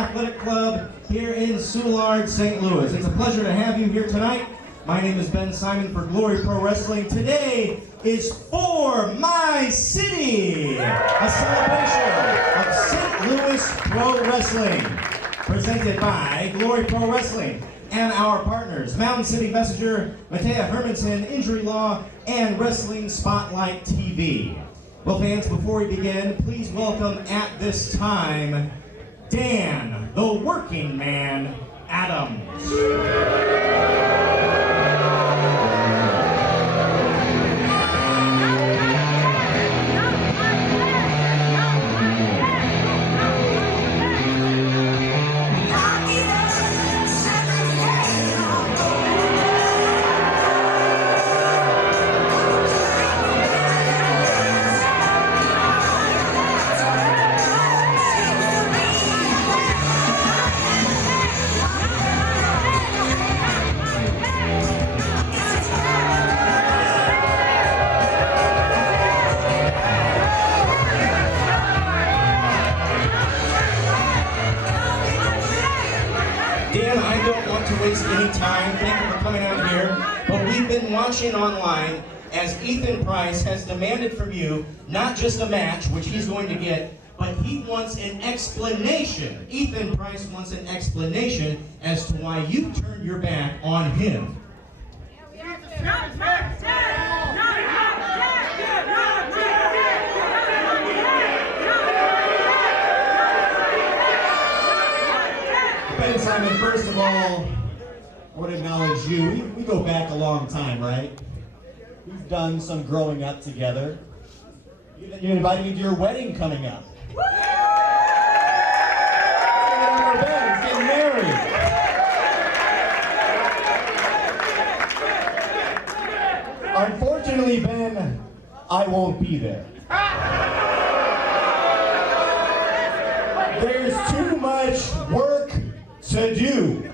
Athletic Club here in Soulard, St. Louis. It's a pleasure to have you here tonight. My name is Ben Simon for Glory Pro Wrestling. Today is For My City, a celebration of St. Louis Pro Wrestling, presented by Glory Pro Wrestling and our partners, Mountain City Messenger, Matea Hermanson, Injury Law, and Wrestling Spotlight TV. Well, fans, before we begin, please welcome at this time, Dan, the Working Man Adams. Waste any time. Thank you for coming out here. But we've been watching online as Ethan Price has demanded from you not just a match, which he's going to get, but he wants an explanation. Ethan Price wants an explanation as to why you turned your back on him. Ben Simon, first of all, I want to acknowledge you. We go back a long time, right? We've done some growing up together. You invited me to your wedding coming up. He's getting married. Unfortunately, Ben, I won't be there. There's too much work to do.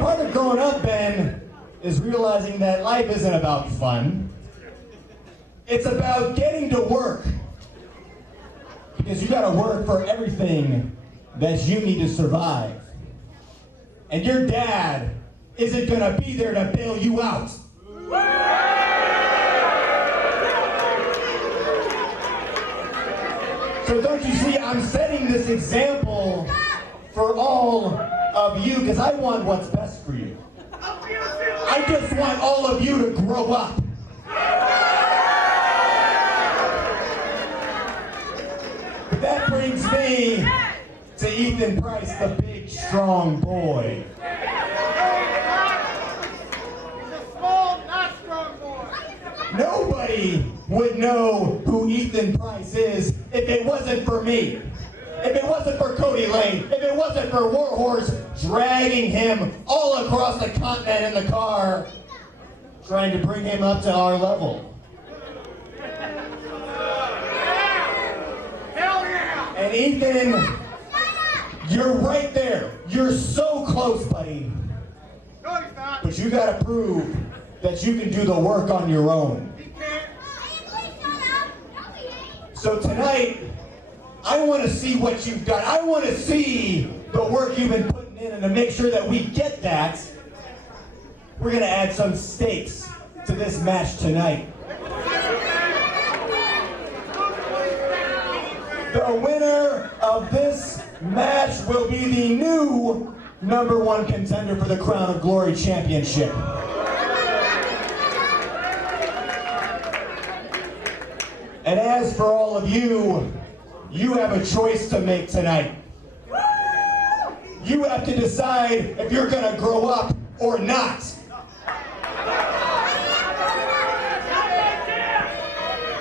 Part of growing up, Ben, is realizing that life isn't about fun. It's about getting to work. Because you gotta work for everything that you need to survive. And your dad isn't gonna be there to bail you out. So don't you see, I'm setting this example for all of you, because I want what's best for you. I just want all of you to grow up. But that brings me to Ethan Price, the big, strong boy. He's a small, not strong boy. Nobody would know who Ethan Price is if it wasn't for me. If it wasn't for Cody Lane, if it wasn't for Warhorse dragging him all across the continent in the car, trying to bring him up to our level. Hell yeah! And Ethan, you're right there. You're so close, buddy. No, he's not. But you gotta prove that you can do the work on your own. He can't. So tonight, I want to see what you've done. I want to see the work you've been putting in, and to make sure that we get that, we're going to add some stakes to this match tonight. The winner of this match will be the new #1 contender for the Crown of Glory Championship. And as for all of you, you have a choice to make tonight. You have to decide if you're going to grow up or not.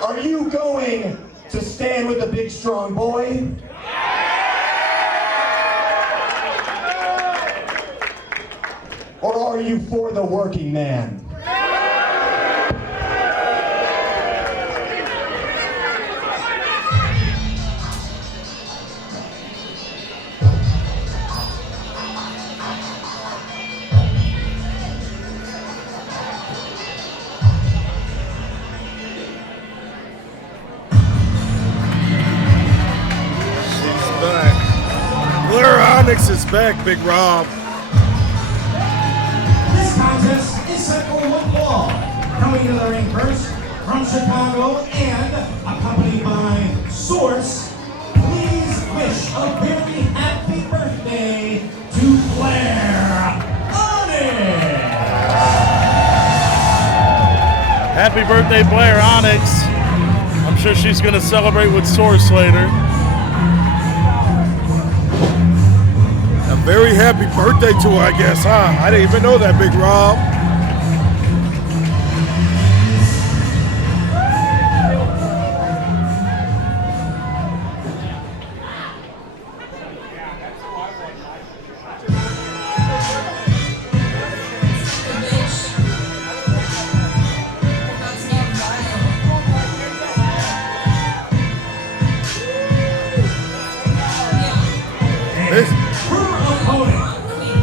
Are you going to stand with the big strong boy? Or are you for the working man? Onyx is back, Big Rob. This contest is set for one fall. Coming to the ring first from Chicago and accompanied by Source, please wish a very happy birthday to Blair Onyx. Happy birthday, Blair Onyx. I'm sure she's going to celebrate with Source later. A very happy birthday to her, I guess, huh? I didn't even know that, Big Rob. Her opponent,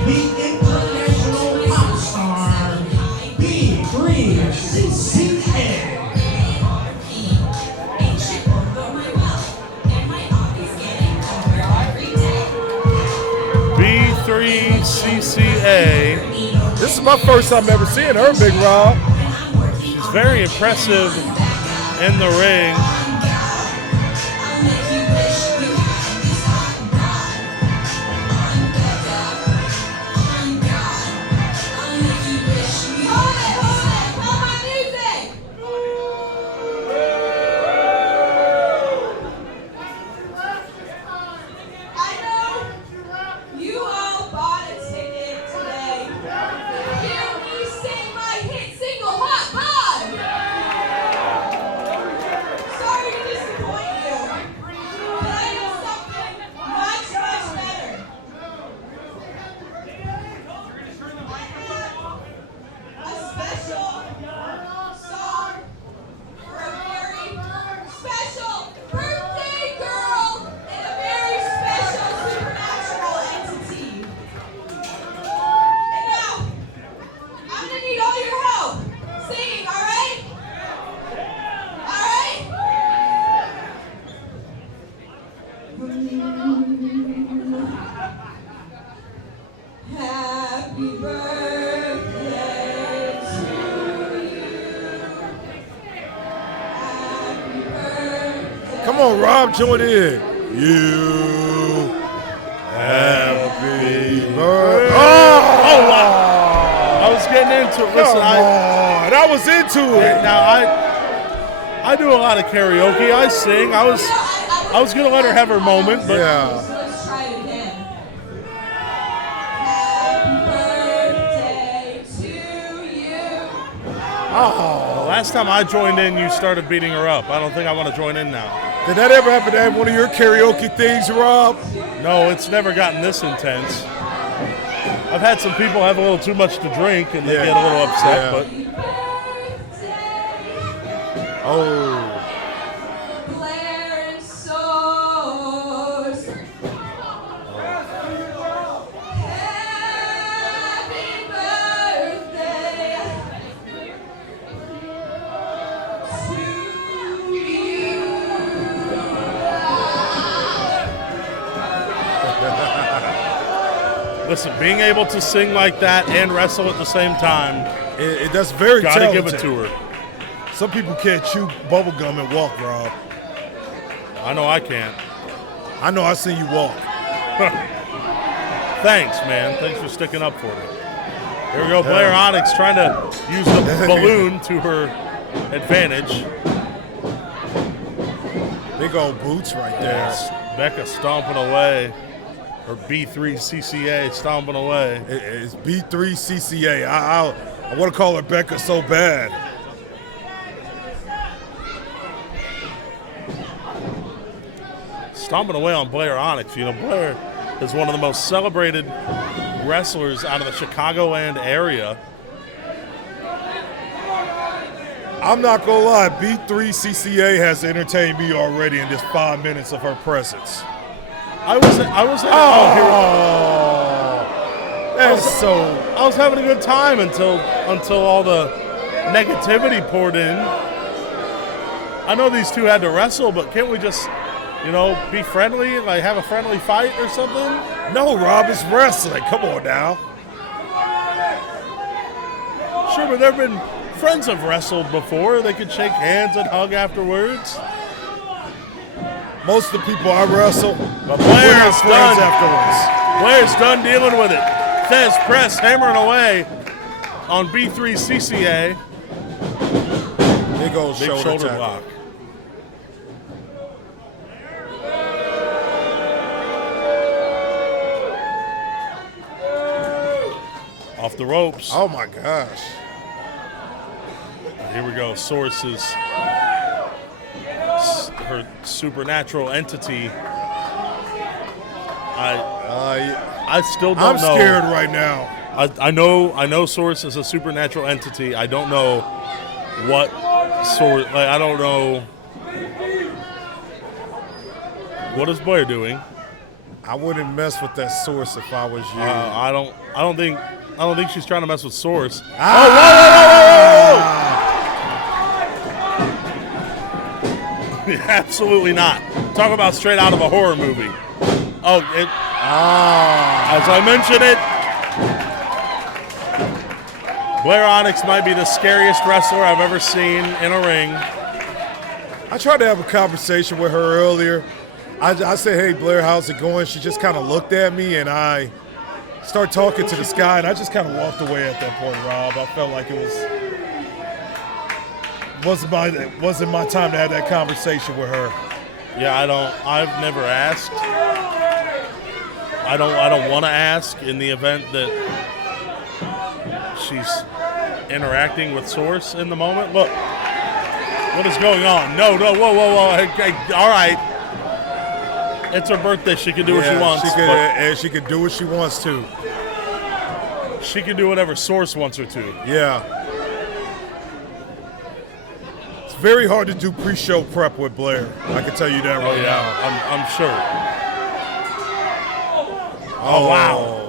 the international pop star, B3CCA. B3CCA. This is my first time ever seeing her, Big Rob. She's very impressive in the ring. Happy birthday to you. Happy birthday. Come on, Rob, join in. You happy birthday. Oh, wow. I was getting into it. Listen, I was into it. Now I do a lot of karaoke. I sing. I was gonna let her have her moment, but yeah. Let's try it again. Happy birthday to you. oh, last time I joined in, you started beating her up. I don't think I want to join in now. Did that ever happen to have one of your karaoke things, Rob? No, it's never gotten this intense. I've had some people have a little too much to drink and they get a little upset, but Oh. Blair and Source. Happy birthday to you. listen, being able to sing like that and wrestle at the same time, That's very gotta talented. give it to her. Some people can't chew bubble gum and walk, Rob. I know I can't. I know I seen you walk. Thanks, man. Thanks for sticking up for me. Here we go, Blair Onyx trying to use the balloon to her advantage. Big old boots right there. Yes, BECCA stomping away. Or B3CCA stomping away. It's B3CCA. I want to call her BECCA so bad. Stomping away on Blair Onyx. You know, Blair is one of the most celebrated wrestlers out of the Chicagoland area. I'm not going to lie. B3CCA has entertained me already in just 5 minutes of her presence. I was having a good time until all the negativity poured in. I know these two had to wrestle, but can't we just be friendly, like have a friendly fight or something? No, Rob, it's wrestling. Come on now. Sure, but there have been friends have wrestled before. They could shake hands and hug afterwards. Most of the people I wrestle, But we're Blair not is friends done. afterwards. Blair's done dealing with it. Thez press hammering away on B3 CCA. Big old Big shoulder tackle. block. Off the ropes. Oh my gosh. Here we go. Source's her supernatural entity. I still don't I'm know. scared right now. I know Source is a supernatural entity. I don't know what Source. Like, I don't know what is Blair doing. I wouldn't mess with that Source if I was you. I don't think she's trying to mess with Source. Ah! Absolutely not. Talk about straight out of a horror movie. Oh, as I mentioned it, Blair Onyx might be the scariest wrestler I've ever seen in a ring. I tried to have a conversation with her earlier. I said, hey, Blair, how's it going? She just kind of looked at me, and I started talking to the sky, and I just kind of walked away at that point, Rob. I felt like it wasn't my time to have that conversation with her. Yeah, I've never asked. I don't want to ask in the event that she's interacting with Source in the moment. Look, what is going on? No, whoa. Hey, all right. It's her birthday. She can do what she wants. She can do what she wants to. She can do whatever Source wants her to. Yeah. It's very hard to do pre-show prep with Blair. I can tell you that right now. I'm sure. Oh, wow.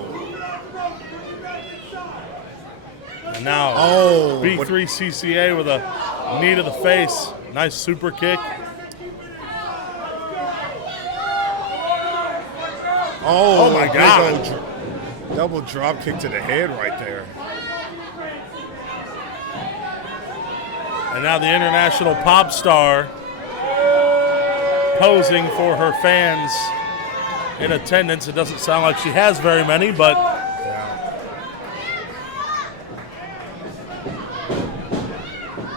And now B3 CCA with a knee to the face. Nice super kick. Oh my God. Double drop kick to the head right there. And now the international pop star posing for her fans in attendance. It doesn't sound like she has very many, but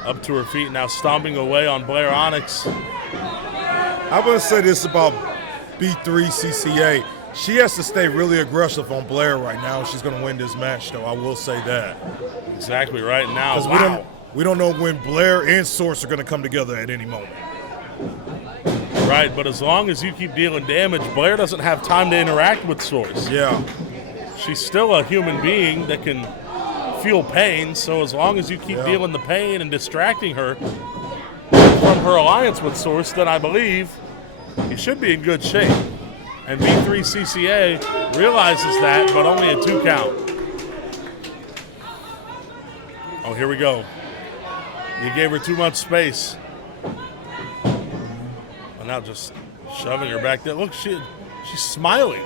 up to her feet now, stomping away on Blair Onyx. I'm going to say this about B3 CCA. She has to stay really aggressive on Blair right now. She's going to win this match, though. I will say that. Exactly right now. Because we don't know when Blair and Source are going to come together at any moment. Right, but as long as you keep dealing damage, Blair doesn't have time to interact with Source. Yeah. She's still a human being that can feel pain, so as long as you keep dealing the pain and distracting her from her alliance with Source, then I believe you should be in good shape. And B3 CCA realizes that, but only a 2 count. Oh, here we go. You gave her too much space. And now just shoving her back there. Look, she's smiling.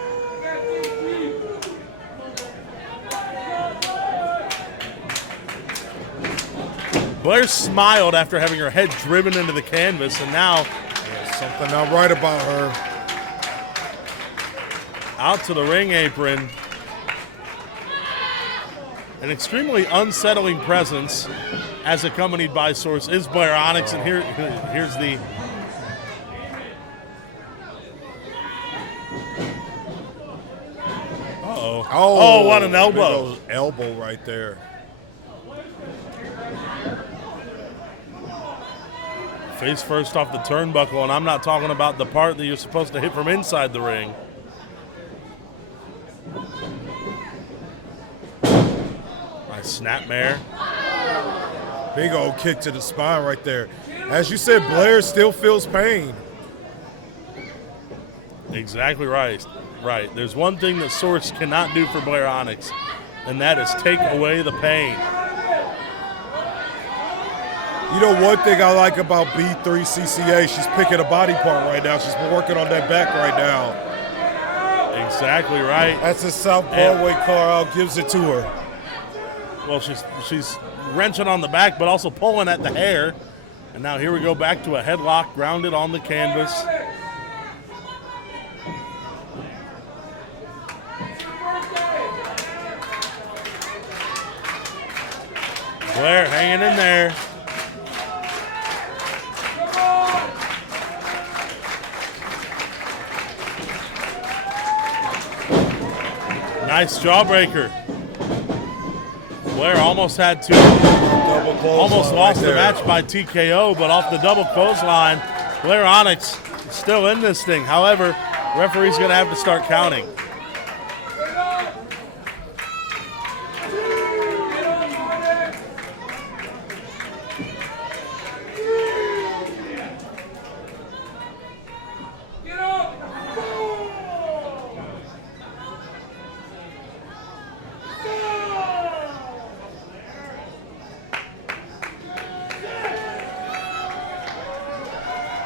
Blair smiled after having her head driven into the canvas, and now There's something not right about her. out to the ring apron. An extremely unsettling presence, as accompanied by Source, is Blair Onyx, and here's the... Uh-oh. Oh, what an elbow. Elbow right there. Face first off the turnbuckle, and I'm not talking about the part that you're supposed to hit from inside the ring. Nice snapmare. Big old kick to the spine right there. As you said, Blair still feels pain. Exactly right. Right. There's one thing that Source cannot do for Blair Onyx, and that is take away the pain. You know, one thing I like about B3CCA, she's picking a body part right now. She's been working on that back right now. Exactly right. That's a South Broadway Carl gives it to her. Well, she's wrenching on the back, but also pulling at the hair. And now here we go back to a headlock grounded on the canvas. Blair hanging in there. Nice jawbreaker. Blair almost had to, almost lost the match by TKO, but off the double clothesline, Blair Onyx is still in this thing. However, referee's going to have to start counting.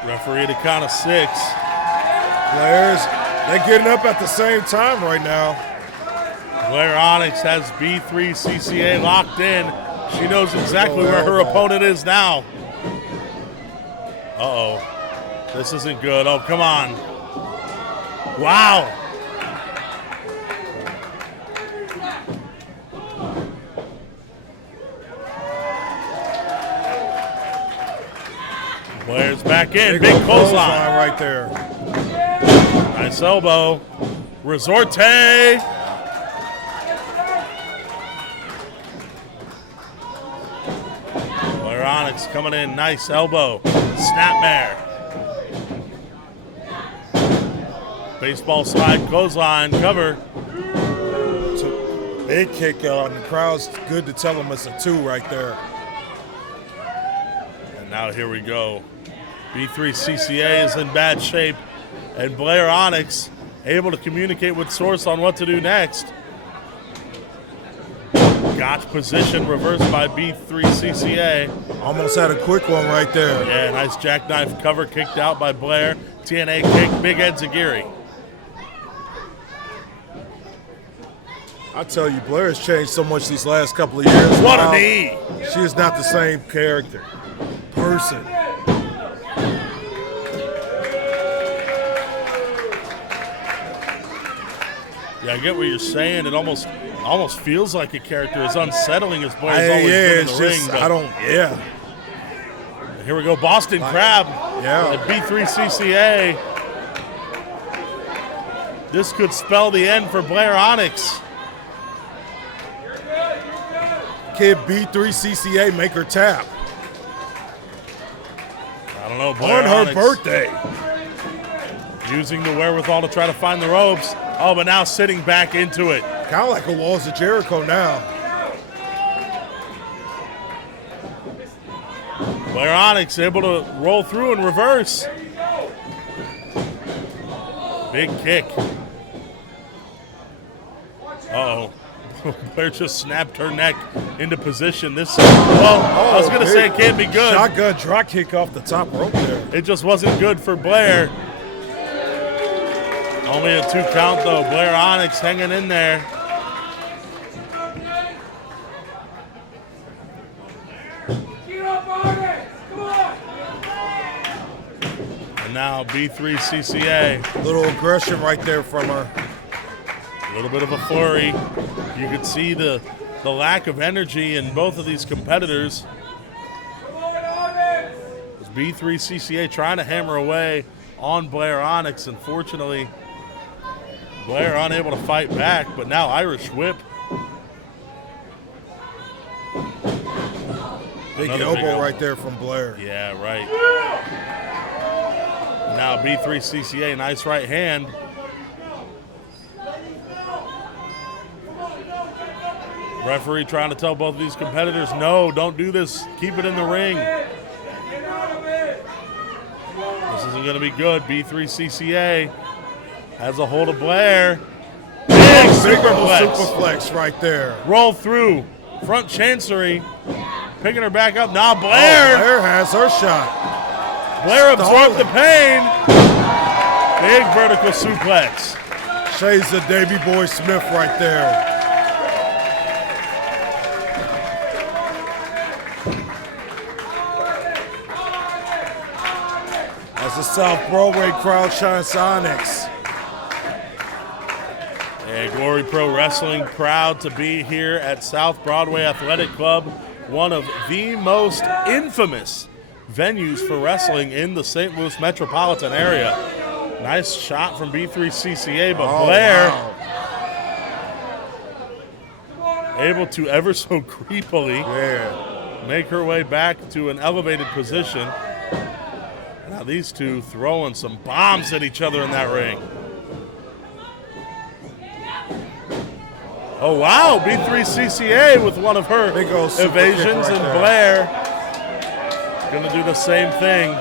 Referee at a count of 6. Blair's, they're getting up at the same time right now. Blair Onyx has B3CCA locked in. She knows exactly where her opponent is now. Uh-oh. This isn't good. Oh, come on. Wow. Blair's back in. Big clothesline right there. Nice elbow. Resorte. Blair Onyx coming in. Nice elbow. Snapmare. Baseball slide clothesline cover. It's a big kick on the crowd's good to tell them it's a 2 right there. And now here we go. B3CCA is in bad shape, and Blair Onyx able to communicate with Source on what to do next. Gotch position reversed by B3CCA. Almost had a quick one right there. Yeah, nice jackknife cover kicked out by Blair. TNA kick, big enziguri. I tell you, Blair has changed so much these last couple of years. What Wow. a knee! She is not the same character, person. Yeah, I get what you're saying. It almost feels like a character, as unsettling as Blair's always been in the ring. But I don't, yeah. here we go, Boston Crab. Yeah. At B3CCA. This could spell the end for Blair Onyx. Kid B3CCA make her tap. I don't know, Blair On her Onyx birthday. using the wherewithal to try to find the ropes. Oh, but now sitting back into it. Kind of like a Walls of Jericho now. Blair Onyx able to roll through and reverse. Big kick. Uh-oh. Blair just snapped her neck into position. This, well, I was going to say it can't be good. Shotgun drop kick off the top rope there. It just wasn't good for Blair. Only a 2 count, though. Blair Onyx hanging in there. And now B3CCA. Little aggression right there from her. A little bit of a flurry. You could see the lack of energy in both of these competitors. It's B3CCA trying to hammer away on Blair Onyx. Unfortunately, Blair unable to fight back, but now Irish whip. Big Another elbow right there from Blair. Yeah, right. Now B3CCA, nice right hand. Referee trying to tell both of these competitors, no, don't do this. Keep it in the ring. This isn't going to be good. B3CCA has a hold of Blair. Big superplex. Superflex right there. Roll through. Front chancery. Picking her back up. Now Blair. Blair has her shot. Blair absorbed the pain. Big vertical suplex. Shades of Davy Boy Smith right there. As the South Broadway crowd shines Onyx. And Glory Pro Wrestling proud to be here at South Broadway Athletic Club, one of the most infamous venues for wrestling in the St. Louis metropolitan area. Nice shot from B3CCA, but Blair able to ever so creepily make her way back to an elevated position. Now these two throwing some bombs at each other in that ring. Oh, wow, B3CCA with one of her evasions, right and there. Blair going to do the same thing.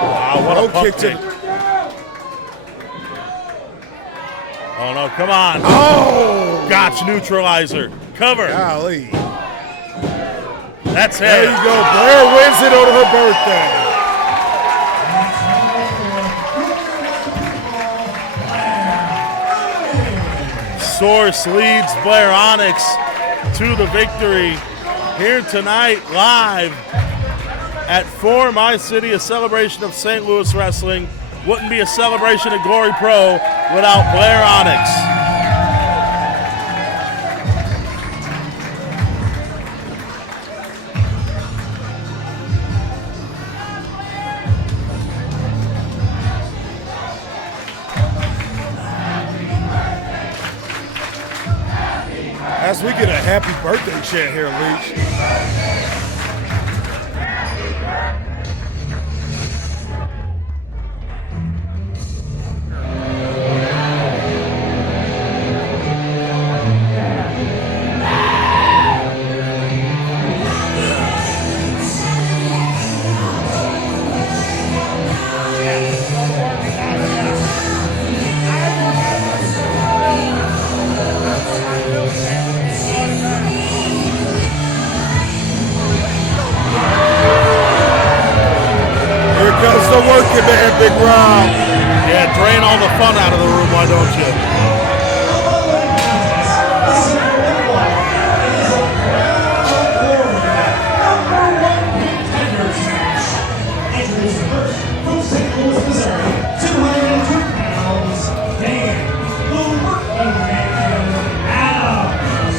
Wow, what a pump kick. Oh, no, come on. Oh! Gotch neutralizer. Cover. Golly. That's it. There you go. Blair wins it on her birthday. Source leads Blair Onyx to the victory here tonight live at For My City, a celebration of St. Louis wrestling. Wouldn't be a celebration of Glory Pro without Blair Onyx. As we get a happy birthday chant here, Leach. Goes the working man, Big Rob. Yeah, drain all the fun out of the room, why don't you? Introducing first from St. Louis, Missouri, 202 pounds, Dan, the working man, Adams.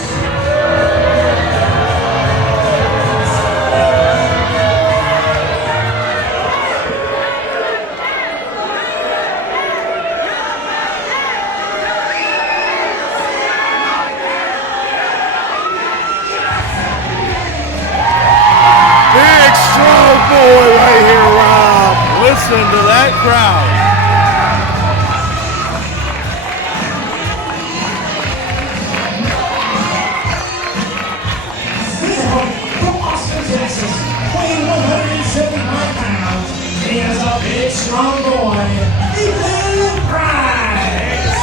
Big strong boy right here, Rob. Listen to that crowd. This is from Austin, Texas, weighing 175 pounds. He is a big, strong boy, Ethan Price.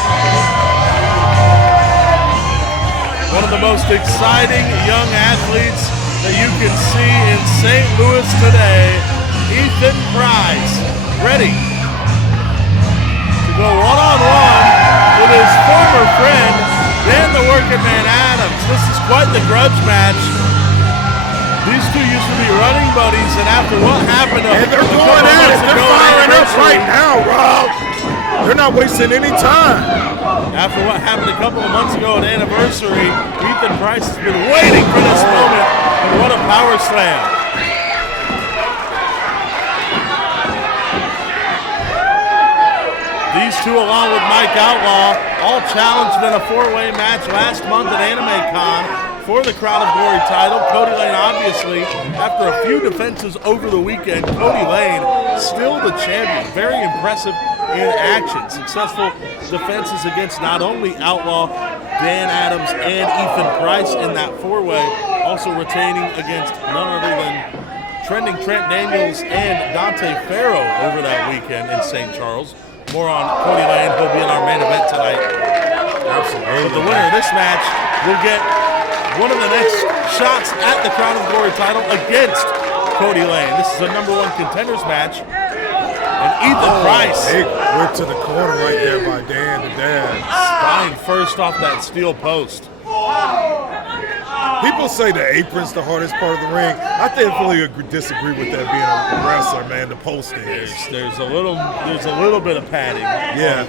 One of the most exciting young athletes that you can see in St. Louis today, Ethan Price, ready to go one-on-one with his former friend, Dan the Working Man Adams. This is quite the grudge match. These two used to be running buddies, and after what happened And they're going at it. They're firing up right now, Rob. They're not wasting any time. After what happened a couple of months ago at Anniversary, Ethan Price has been waiting for this moment, and what a power slam. These two, along with Mike Outlaw, all challenged in a four-way match last month at Anime Con for the Crown of Glory title. Cody Lane, obviously, after a few defenses over the weekend, Cody Lane still the champion. Very impressive in action. Successful defenses against not only Outlaw, Dan Adams, and Ethan Price in that four-way. Also retaining against none other than trending Trent Daniels and Dante Farrow over that weekend in St. Charles. More on Cody Lane. He'll be in our main event tonight. Absolutely. But the winner of this match will get one of the next shots at the Crown of Glory title against Cody Lane. This is a #1 contenders match. And Ethan Price. Big whip to the corner right there by Dan the Dad. Spying first off that steel post. People say the apron's the hardest part of the ring. I definitely disagree with that being a wrestler, man. The post is. There's a little bit of padding on the apron. Yeah.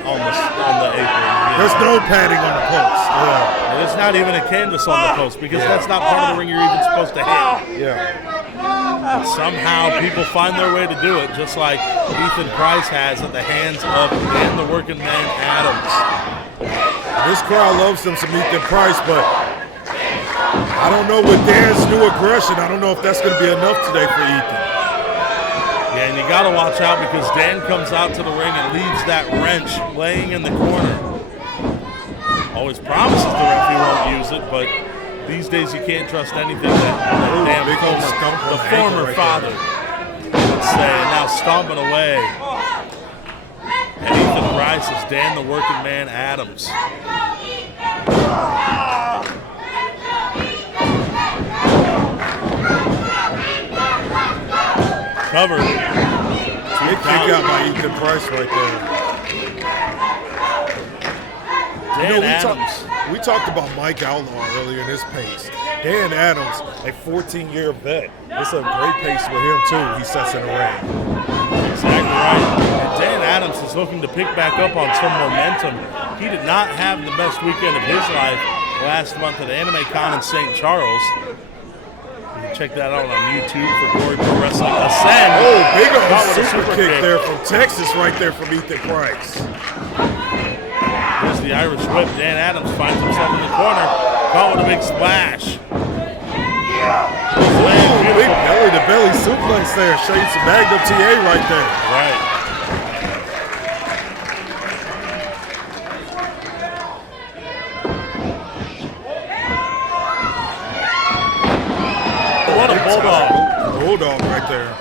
There's no padding on the post. Yeah. There's not even a canvas on the post because that's not part of the ring you're even supposed to hit. Yeah. Somehow people find their way to do it, just like Ethan Price has at the hands of Dan the Working Man Adams. This crowd loves them some Ethan Price, but I don't know with Dan's new aggression. I don't know if that's going to be enough today for Ethan. Yeah, and you got to watch out because Dan comes out to the ring and leaves that wrench laying in the corner. Always promises the ref he won't use it, but these days you can't trust anything that Dan, the former father, would say. And now stomping away. And Ethan Price is Dan the Working Man Adams. Covered. Big kick out by Ethan Price right there. Dan Adams. We talked about Mike Outlaw earlier in his pace. Dan Adams, a 14-year vet. It's a great pace with him, too. He sets in the ring. Exactly right. And Dan Adams is looking to pick back up on some momentum. He did not have the best weekend of his life last month at Anime Con in St. Charles. You can check that out on YouTube for Glory Pro Wrestling Ascend. Oh, big old Caught with a super kick there from Texas right there from Ethan Price. There's the Irish whip. Dan Adams finds himself in the corner. Caught with a big splash. Ooh, big belly-to-belly suplex there. Show you some Magnum TA right there. Right. What a bulldog. Bulldog right there.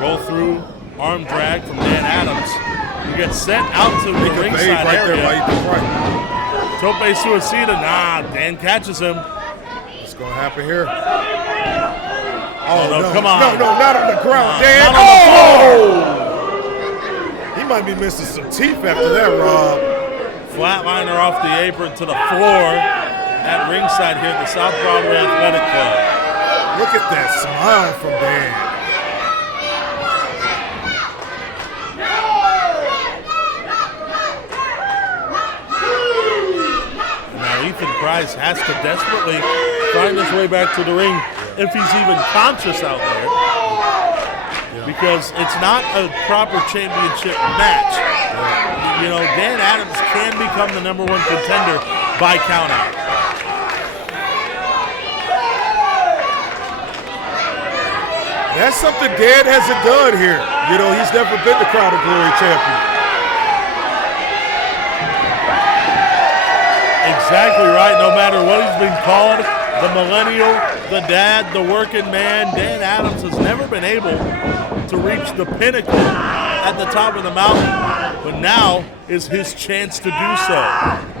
Roll through, arm drag from Dan Adams. He gets sent out to the ringside right area. there by Ethan Price. Tope suicida. Nah, Dan catches him. What's going to happen here? Oh, no, come on. No, not on the ground, Dan. Not on the He might be missing some teeth after that, Rob. Flatliner off the apron to the floor at ringside here at the South Broadway Athletic Club. Look at that smile from Dan. Now Ethan Price has to desperately find his way back to the ring if he's even conscious out there. Because it's not a proper championship match. You know, Dan Adams can become the #1 contender by countout. That's something Dan hasn't done here. You know, he's never been the Crown of Glory champion. Exactly right. No matter what he's been called, the millennial, the dad, the working man, Dan Adams has never been able to reach the pinnacle at the top of the mountain. But now is his chance to do so.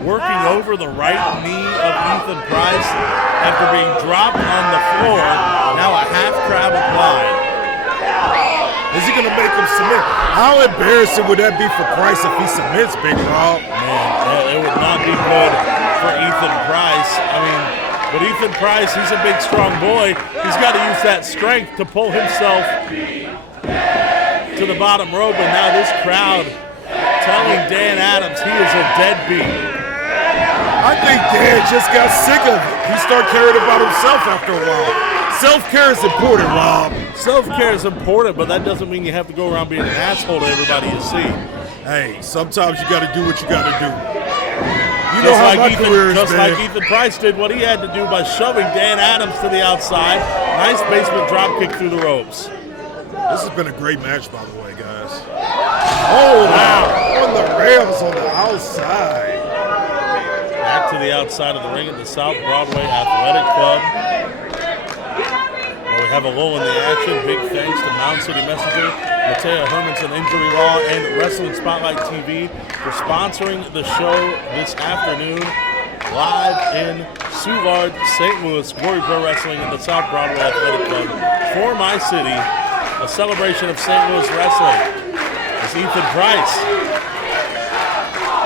Working over the right knee of Ethan Price after being dropped on the floor. Now a half crab applied. Is he going to make him submit? How embarrassing would that be for Price if he submits, Big Rob? Man, it would not be good for Ethan Price. I mean, but Ethan Price, he's a big, strong boy. He's got to use that strength to pull himself to the bottom rope. And now this crowd telling Dan Adams he is a deadbeat. I think Dan just got sick of it. He started caring about himself after a while. Self-care is important, Rob. Self-care is important, but that doesn't mean you have to go around being an asshole to everybody you see. Hey, sometimes you got to do what you got to do. You know how my career is, just like Ethan Price did what he had to do by shoving Dan Adams to the outside. Nice basement drop kick through the ropes. This has been a great match, by the way, guys. Oh, wow. On the rails on the outside. Back to the outside of the ring at the South Broadway Athletic Club. Well, we have a lull in the action. Big thanks to Mound City Messenger, Matea Hermanson Injury Law, and Wrestling Spotlight TV for sponsoring the show this afternoon. Live in Soulard, St. Louis, Glory Pro Wrestling at the South Broadway Athletic Club. For My City, a celebration of St. Louis wrestling. As Ethan Price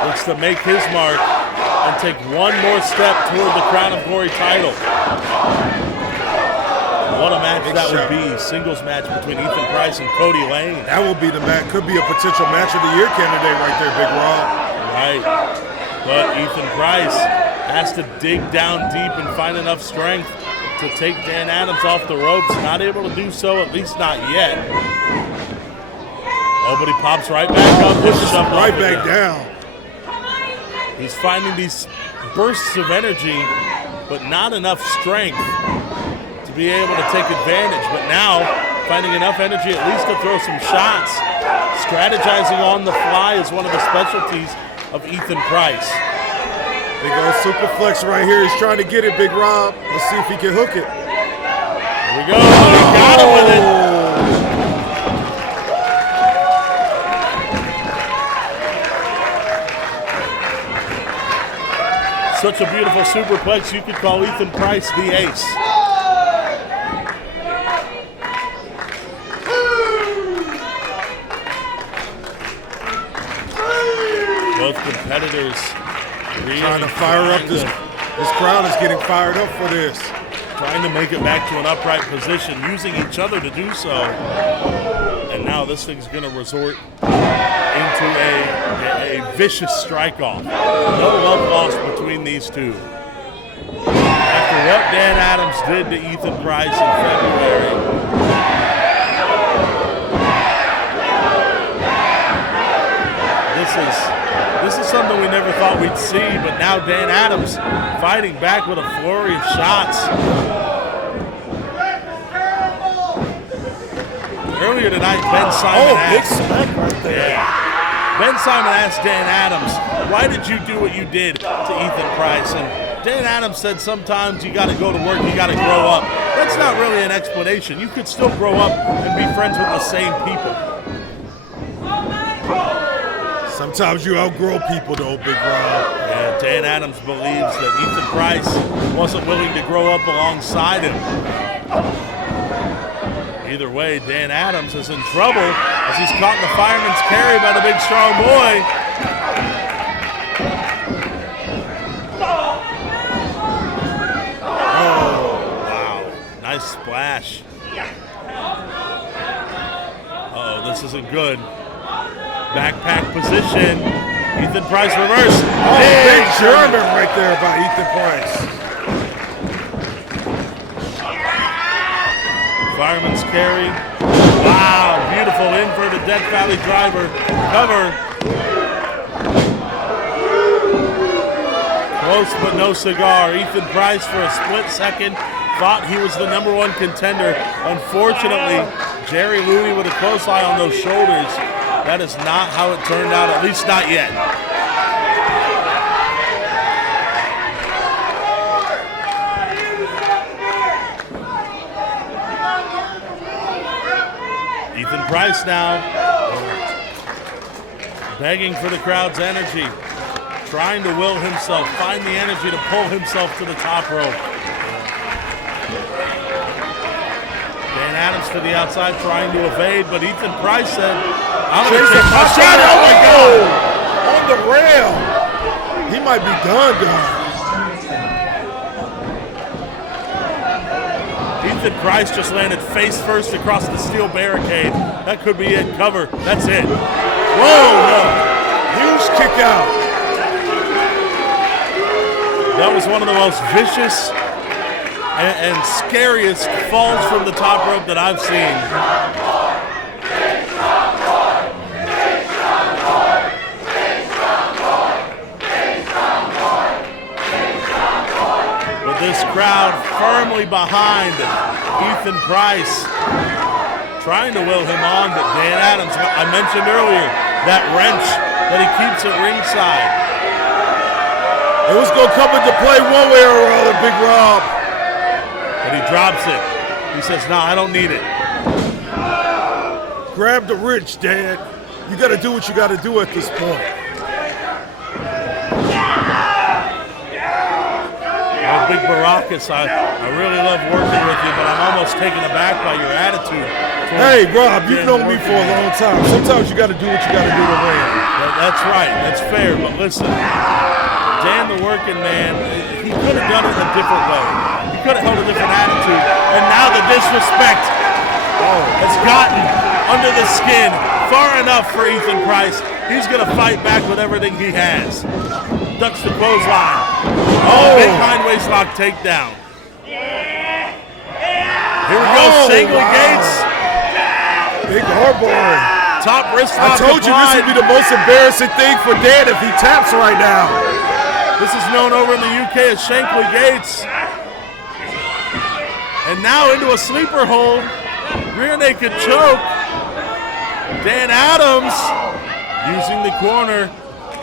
looks to make his mark and take one more step toward the Crown of Glory title. What a match that would be. Singles match between Ethan Price and Cody Lane. That will be the match. Could be a potential match of the year candidate right there, Big Rob. Right. But Ethan Price has to dig down deep and find enough strength to take Dan Adams off the ropes. Not able to do so, at least not yet. Nobody pops right back up. Pushes him right back down. He's finding these bursts of energy, but not enough strength to be able to take advantage. But now, finding enough energy at least to throw some shots. Strategizing on the fly is one of the specialties of Ethan Price. Big old superflex right here. He's trying to get it, Big Rob. Let's see if he can hook it. Here we go. He got him with it. Such a beautiful superplex, you could call Ethan Price the ace. Both competitors really trying to fire up this crowd is getting fired up for this. Trying to make it back to an upright position, using each other to do so. And now this thing's going to resort into a vicious strike-off. No love lost between these two. After what Dan Adams did to Ethan Price in February, this is something we never thought we'd see, but now Dan Adams fighting back with a flurry of shots. Earlier tonight, Ben Simon big smack right there. Yeah. Ben Simon asked Dan Adams, why did you do what you did to Ethan Price? And Dan Adams said sometimes you got to go to work, you got to grow up. That's not really an explanation. You could still grow up and be friends with the same people. Sometimes you outgrow people, though, Big Rob. Yeah, Dan Adams believes that Ethan Price wasn't willing to grow up alongside him. Either way, Dan Adams is in trouble as he's caught in the fireman's carry by the big strong boy. Oh, wow. Nice splash. Uh-oh, this isn't good. Backpack position. Ethan Price reverse. Oh, big German right there by Ethan Price. Fireman's carry. Wow, beautiful inverted Death Valley driver. Cover. Close but no cigar. Ethan Price for a split second thought he was the #1 contender. Unfortunately, Jerry Looney with a close eye on those shoulders. That is not how it turned out, at least not yet. Ethan Price now begging for the crowd's energy, trying to will himself, find the energy to pull himself to the top rope. Dan Adams to the outside trying to evade, but Ethan Price said, I'm going to take my shot. Oh my God! On the rail. He might be done. Ethan Price just landed face first across the steel barricade. That could be it. Cover. That's it. Whoa! No. Huge kick out. That was one of the most vicious and scariest falls from the top rope that I've seen. This crowd firmly behind Ethan Price, trying to will him on, but Dan Adams, I mentioned earlier, that wrench that he keeps at ringside. It was going to come into play one way or another, Big Rob. But he drops it. He says, no, I don't need it. Grab the wrench, Dan. You got to do what you got to do at this point. Well, Big Baracus, I really love working with you, but I'm almost taken aback by your attitude. Hey, Rob, you've known me for a long time. Sometimes you got to do what you got to do to win. That's right. That's fair. But listen, Dan the working man, he could have done it a different way. He could have held a different attitude. And now the disrespect has gotten under the skin far enough for Ethan Price. He's going to fight back with everything he has. Ducks the clothesline. Big hind waistlock takedown. Here we go, Shankley Gates. Big hardball. Top wrist I lock told you this would be the most embarrassing thing for Dan if he taps right now. This is known over in the UK as Shankley Gates. And now into a sleeper hold. Rear naked choke. Dan Adams using the corner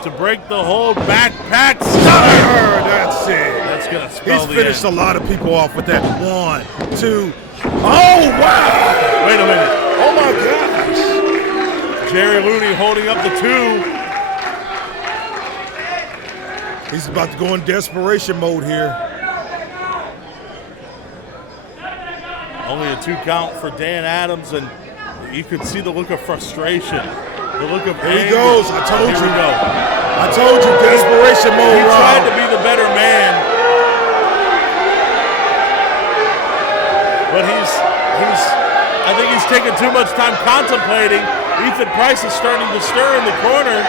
to break the hold. Backpack stunner. That's it. That's going to spell He's the finished end. a lot of people off with that. 1, 2. Oh, wow. Wait a minute. Oh, my gosh. Jerry Looney holding up the 2. He's about to go in desperation mode here. Only a 2 count for Dan Adams, and you could see the look of frustration, the look of Here he anger. goes. I told Here you. we go. I told you, desperation mode, He tried Rob. to be the better man, but I think he's taking too much time contemplating. Ethan Price is starting to stir in the corner.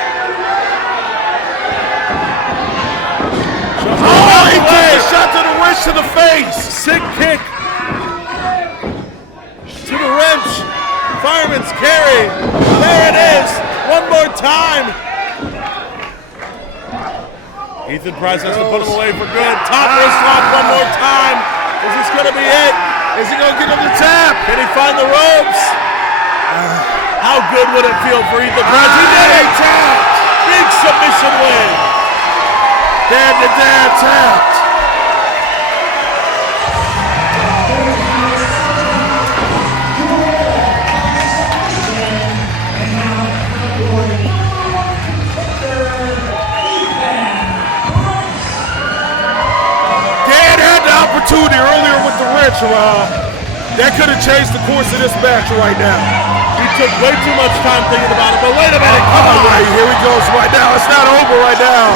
Oh, he took a shot to the wrist to the face. Sick kick to the wrench. Fireman's carry. There it is. One more time. Ethan Price has to put him away for good. Top wrist lock one more time. Is this going to be it? Is he going to get him the tap? Can he find the ropes? How good would it feel for Ethan Price? He did it! Big submission win. Dan the dad tapped. Dan had the opportunity earlier with the wrench, Rob. That could have changed the course of this match right now. He took way too much time thinking about it, but wait a minute, come on. Right, here he goes right now. It's not over right now.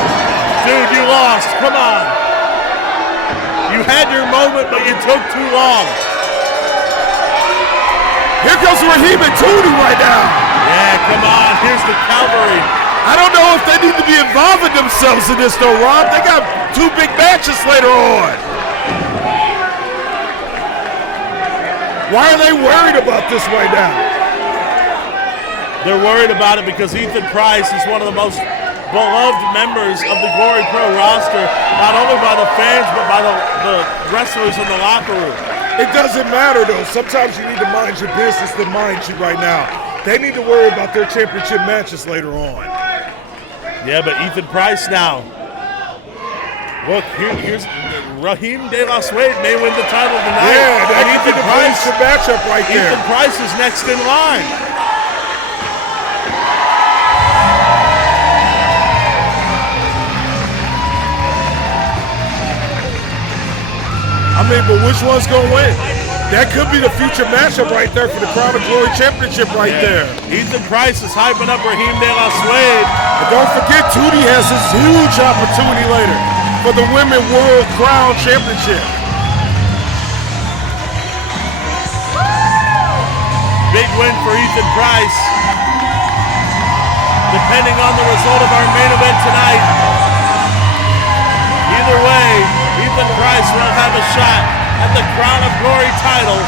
Dude, you lost, come on. You had your moment, but you took too long. Here comes Raheem and Tootie right now. Yeah, come on, here's the cavalry. I don't know if they need to be involving themselves in this though, Rob. They got 2 big matches later on. Why are they worried about this right now? They're worried about it because Ethan Price is one of the most beloved members of the Glory Pro roster, not only by the fans, but by the wrestlers in the locker room. It doesn't matter though. Sometimes you need to mind your business than mind you right now. They need to worry about their championship matches later on. Yeah, but Ethan Price now. Look, here's Raheem De La Suede may win the title tonight. Yeah, that and could be the Price matchup right there. Ethan Price is next in line. I mean, but which one's going to win? That could be the future matchup right there for the Crown of Glory Championship right there. Ethan Price is hyping up Raheem De La Suede. And don't forget, Tootie has this huge opportunity later for the Women World Crown Championship. Big win for Ethan Price. Depending on the result of our main event tonight, either way, Ethan Price will have a shot at the Crown of Glory title